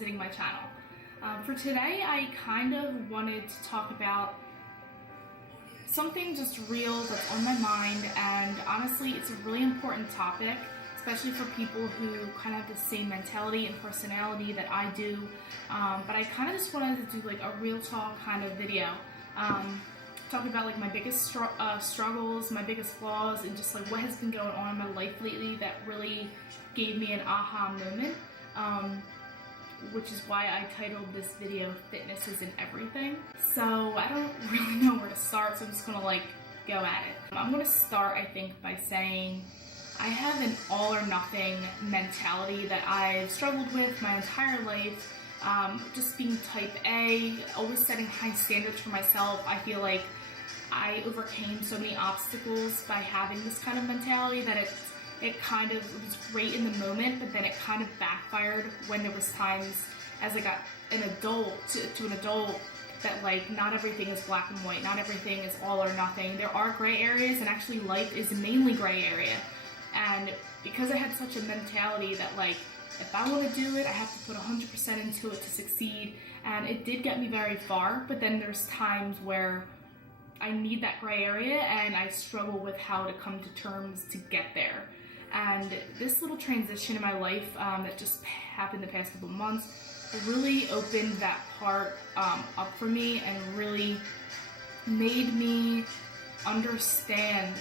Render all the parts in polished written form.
visiting my channel. For today, I kind of wanted to talk about something just real that's on my mind, and honestly, it's a really important topic, especially for people who kind of have the same mentality and personality that I do. But I kind of just wanted to do like a real talk kind of video. Talk about like my biggest struggles, my biggest flaws, and just like what has been going on in my life lately that really gave me an aha moment, which is why I titled this video Fitness Isn't Everything. So I don't really know where to start, so I'm just gonna like go at it. I'm gonna start, I think, by saying I have an all or nothing mentality that I've struggled with my entire life. Just being type A, always setting high standards for myself. I feel like I overcame so many obstacles by having this kind of mentality that it kind of was great in the moment, but then it kind of backfired when there was times as I got an adult to an adult that like not everything is black and white, not everything is all or nothing. There are gray areas, and actually life is mainly gray area. And because I had such a mentality that like if I want to do it, I have to put 100% into it to succeed, and it did get me very far, but then there's times where I need that gray area and I struggle with how to come to terms to get there. And this little transition in my life that just happened the past couple months really opened that part up for me and really made me understand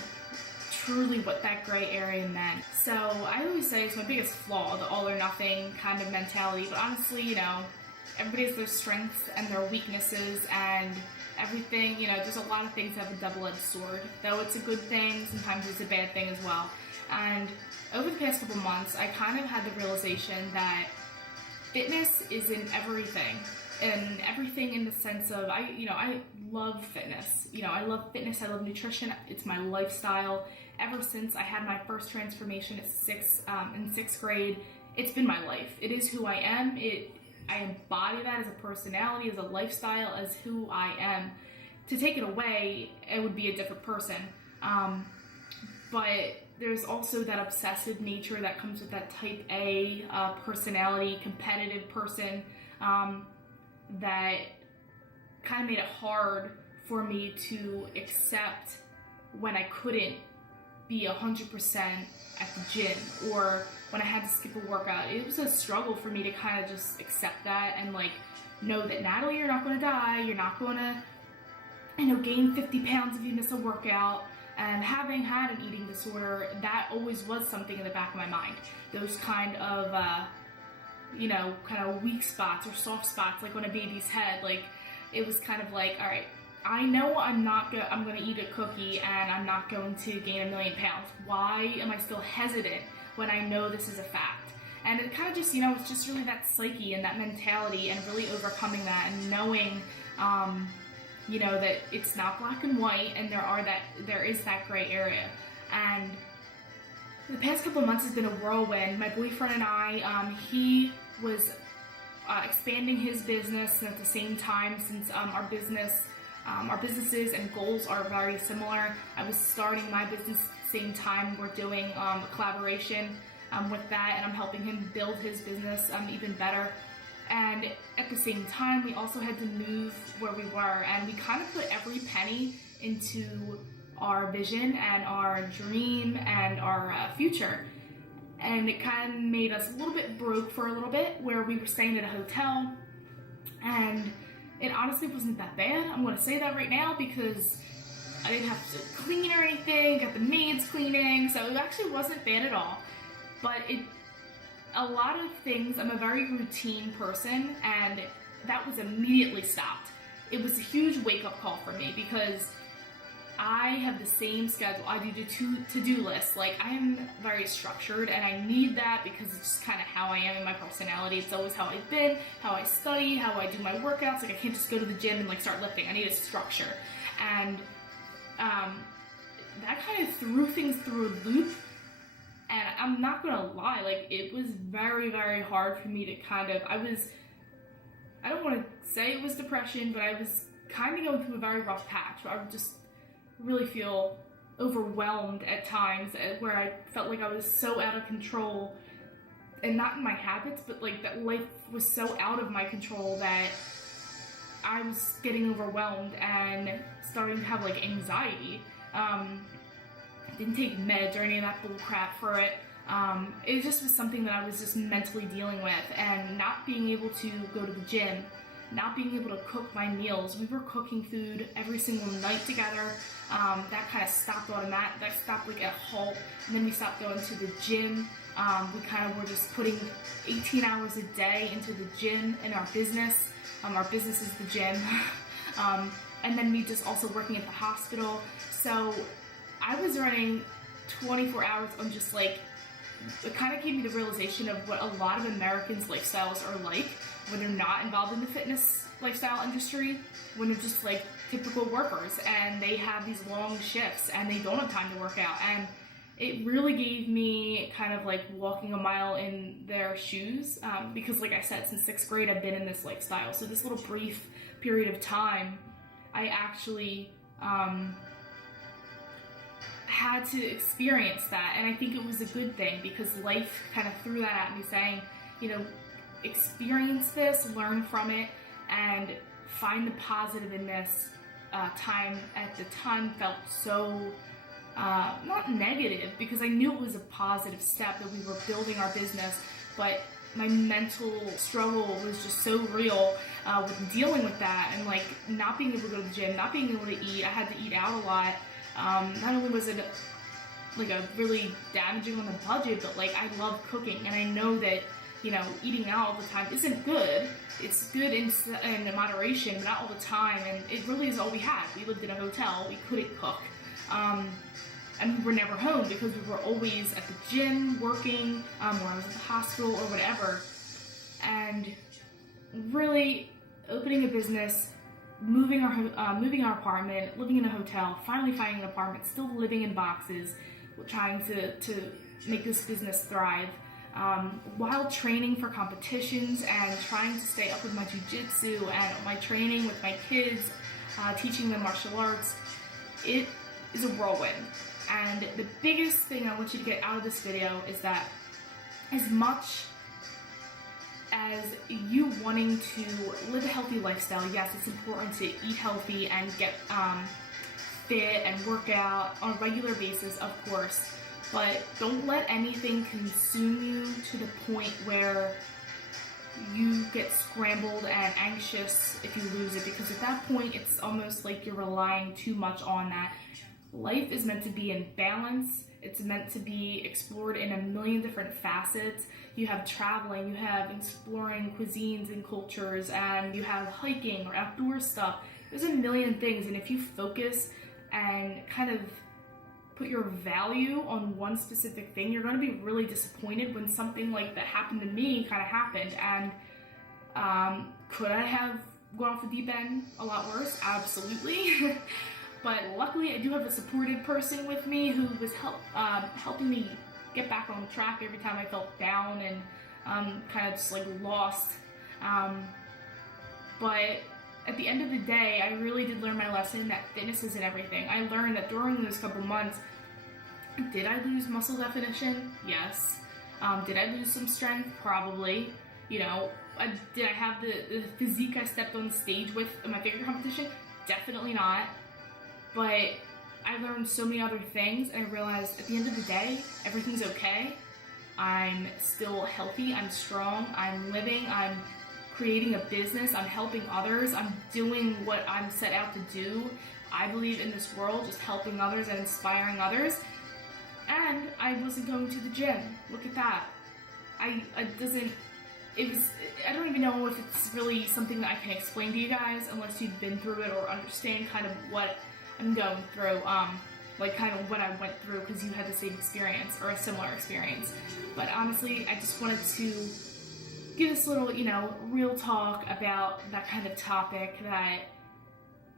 truly what that gray area meant. So I always say it's my biggest flaw, the all or nothing kind of mentality, but honestly, you know, everybody has their strengths and their weaknesses, and everything, you know, there's a lot of things that have a double-edged sword. Though it's a good thing, sometimes it's a bad thing as well. And over the past couple months, I kind of had the realization that fitness isn't everything. And everything in the sense of, I love fitness. You know, I love fitness, I love nutrition, it's my lifestyle. Ever since I had my first transformation in sixth grade, it's been my life. It is who I am. I embody that as a personality, as a lifestyle, as who I am. To take it away, it would be a different person. But there's also that obsessive nature that comes with that type A personality, competitive person, that kind of made it hard for me to accept when I couldn't be 100% at the gym, or when I had to skip a workout. It was a struggle for me to kind of just accept that and like know that, Natalie, you're not going to die, you're not going to, gain 50 pounds if you miss a workout. And having had an eating disorder, that always was something in the back of my mind. Those kind of weak spots or soft spots, like on a baby's head. Like, it was kind of like, all right, I know I'm going to eat a cookie and I'm not going to gain 1 million pounds. Why am I still hesitant when I know this is a fact? And it kind of just, it's just really that psyche and that mentality, and really overcoming that and knowing, that it's not black and white, and there is that gray area. And the past couple months has been a whirlwind. My boyfriend and I, he was expanding his business, and at the same time, since our businesses and goals are very similar, I was starting my business at the same time. We're doing a collaboration with that, and I'm helping him build his business even better. And at the same time, we also had to move where we were, and we kind of put every penny into our vision and our dream and our future. And it kind of made us a little bit broke for a little bit, where we were staying at a hotel, and it honestly wasn't that bad. I'm going to say that right now, because I didn't have to clean or anything, got the maids cleaning, so it actually wasn't bad at all. But a lot of things, I'm a very routine person, and that was immediately stopped. It was a huge wake-up call for me, because I have the same schedule. I do to-do lists. Like, I am very structured, and I need that because it's just kind of how I am in my personality. It's always how I've been, how I study, how I do my workouts. Like, I can't just go to the gym and like start lifting. I need a structure. And that kind of threw things through a loop. And I'm not gonna lie, like, it was very, very hard for me to kind of, I don't want to say it was depression, but I was kind of going through a very rough patch where I would just really feel overwhelmed at times, where I felt like I was so out of control and not in my habits, but like that life was so out of my control that I was getting overwhelmed and starting to have like anxiety. Didn't take meds or any of that bull crap for it. It just was something that I was just mentally dealing with, and not being able to go to the gym, not being able to cook my meals. We were cooking food every single night together. That kind of stopped that stopped like at a halt, and then we stopped going to the gym. We kind of were just putting 18 hours a day into the gym and our business. Our business is the gym. And then we just also working at the hospital. So I was running 24 hours on just like, it kind of gave me the realization of what a lot of Americans' lifestyles are like when they're not involved in the fitness lifestyle industry, when they're just like typical workers and they have these long shifts and they don't have time to work out. And it really gave me kind of like walking a mile in their shoes, because like I said, since 6th grade I've been in this lifestyle. So this little brief period of time, I actually had to experience that, and I think it was a good thing because life kind of threw that at me, saying, you know, experience this, learn from it, and find the positive in this. Time at the time felt so not negative, because I knew it was a positive step that we were building our business, but my mental struggle was just so real with dealing with that, and like not being able to go to the gym, not being able to eat. I had to eat out a lot. Not only was it like a really damaging on the budget, but like I love cooking, and I know that, you know, eating out all the time isn't good. It's good in moderation, but not all the time, and it really is all we had. We lived in a hotel, we couldn't cook. And we were never home because we were always at the gym working, or I was at the hospital or whatever. And really opening a business, moving our apartment, living in a hotel, finally finding an apartment, still living in boxes, trying to make this business thrive, while training for competitions and trying to stay up with my jiu-jitsu and my training with my kids, teaching them martial arts. It is a whirlwind. And the biggest thing I want you to get out of this video is that as much as you wanting to live a healthy lifestyle, yes, it's important to eat healthy and get fit and work out on a regular basis, of course, but don't let anything consume you to the point where you get scrambled and anxious if you lose it, because at that point it's almost like you're relying too much on that. Life is meant to be in balance. It's meant to be explored in a million different facets. You have traveling, you have exploring cuisines and cultures, and you have hiking or outdoor stuff. There's a million things, and if you focus and kind of put your value on one specific thing, you're going to be really disappointed when something like that happened to me kind of happened. And could I have gone off the deep end a lot worse? Absolutely. But luckily, I do have a supportive person with me who was helping me get back on track every time I felt down and kind of just like lost. But at the end of the day, I really did learn my lesson that fitness isn't everything. I learned that during those couple months, did I lose muscle definition? Yes. Did I lose some strength? Probably. You know, did I have the physique I stepped on stage with in my figure competition? Definitely not. But I learned so many other things, and I realized at the end of the day, everything's okay. I'm still healthy, I'm strong, I'm living, I'm creating a business, I'm helping others, I'm doing what I'm set out to do. I believe in this world, just helping others and inspiring others. And I wasn't going to the gym. Look at that. I don't even know if it's really something that I can explain to you guys unless you've been through it or understand kind of what I'm going through, like kind of what I went through, because you had the same experience or a similar experience. But honestly, I just wanted to give this little, you know, real talk about that kind of topic, that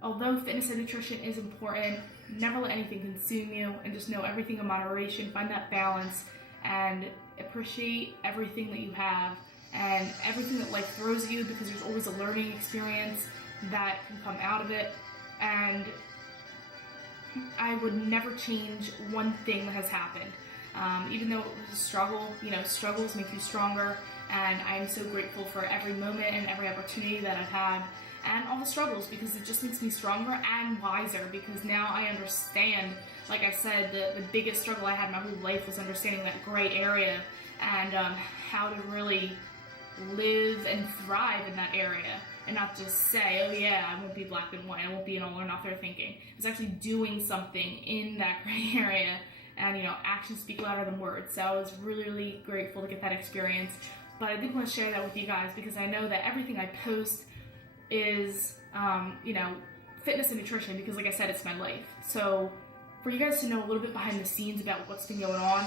although fitness and nutrition is important, never let anything consume you, and just know everything in moderation, find that balance, and appreciate everything that you have and everything that life throws at you, because there's always a learning experience that can come out of it. And I would never change one thing that has happened. Even though it was a struggle, you know, struggles make you stronger, and I'm so grateful for every moment and every opportunity that I've had, and all the struggles, because it just makes me stronger and wiser, because now I understand, like I said, the biggest struggle I had my whole life was understanding that gray area, and how to really live and thrive in that area, and not just say, oh yeah, I won't be black and white, I won't be an all or nothing thinking. It's actually doing something in that gray area, and you know, actions speak louder than words. So I was really, really grateful to get that experience. But I did want to share that with you guys, because I know that everything I post is, you know, fitness and nutrition, because like I said, it's my life. So for you guys to know a little bit behind the scenes about what's been going on,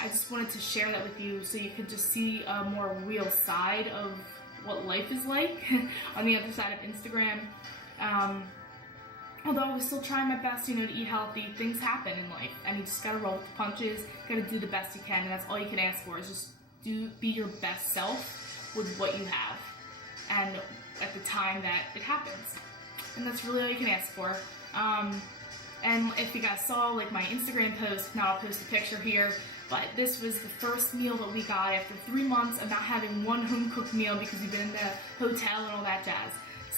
I just wanted to share that with you so you could just see a more real side of what life is like on the other side of Instagram. Although I was still trying my best, you know, to eat healthy, things happen in life, and you just gotta roll with the punches, gotta do the best you can, and that's all you can ask for, is just be your best self with what you have, and at the time that it happens. And that's really all you can ask for. And if you guys saw, like, my Instagram post, now I'll post a picture here, but this was the first meal that we got after 3 months of not having one home-cooked meal because we've been in the hotel and all that jazz.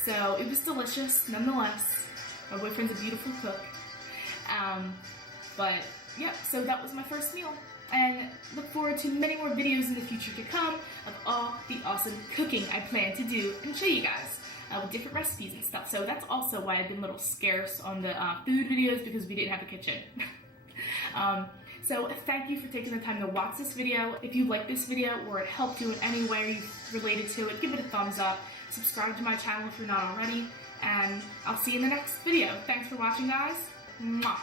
So it was delicious, nonetheless. My boyfriend's a beautiful cook. But, yeah, so that was my first meal. And look forward to many more videos in the future to come of all the awesome cooking I plan to do and show you guys with different recipes and stuff. So that's also why I've been a little scarce on the food videos, because we didn't have a kitchen. So thank you for taking the time to watch this video. If you liked this video or it helped you in any way related to it, give it a thumbs up. Subscribe to my channel if you're not already. And I'll see you in the next video. Thanks for watching, guys. Mwah.